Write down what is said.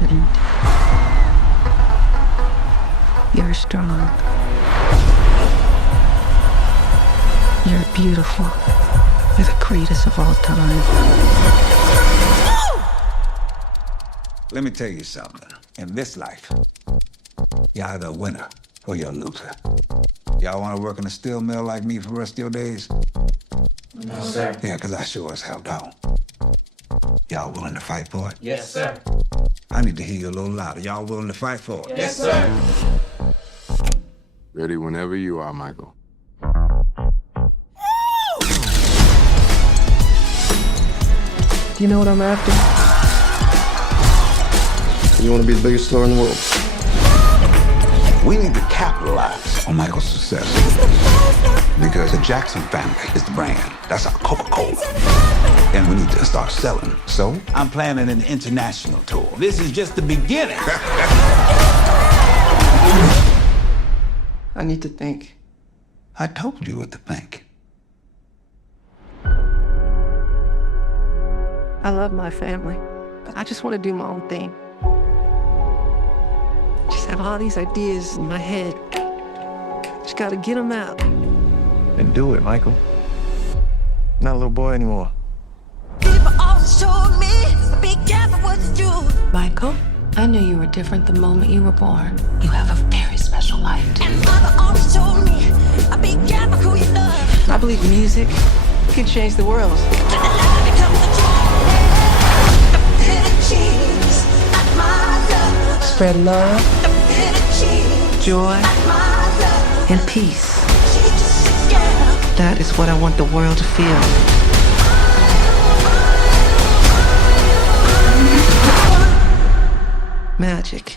confident. You're strong. You're beautiful. You're the greatest of all time. Let me tell you something. In this life, you're either a winner or you're a loser. Y'all want to work in a steel mill like me for the rest of your days? No, sir. Yeah, because I sure as hell don't. Y'all willing to fight for it? Yes, sir. I need to hear you a little louder. Y'all willing to fight for it? Yes, sir. Ready whenever you are, Michael. Do you know what I'm after? You want to be the biggest star in the world. We need to capitalize on Michael's success. Because the Jackson family is the brand. That's our Coca-Cola. And we need to start selling. So I'm planning an international tour. This is just the beginning. I need to think. I told you what to think. I love my family. I just want to do my own thing. Just have all these ideas in my head. Just gotta get them out. And do it, Michael. Not a little boy anymore. People always told me, be careful what you do. Michael, I knew you were different the moment you were born. You have a very special life, too. And mother always told me, be careful who you love. I believe music can change the world. To the lie becomes the truth. The bitter cheese, not my love. Spread love, The bitter cheese, joy, not my love. and peace. She's just a girl. That is what I want the world to feel. Magic.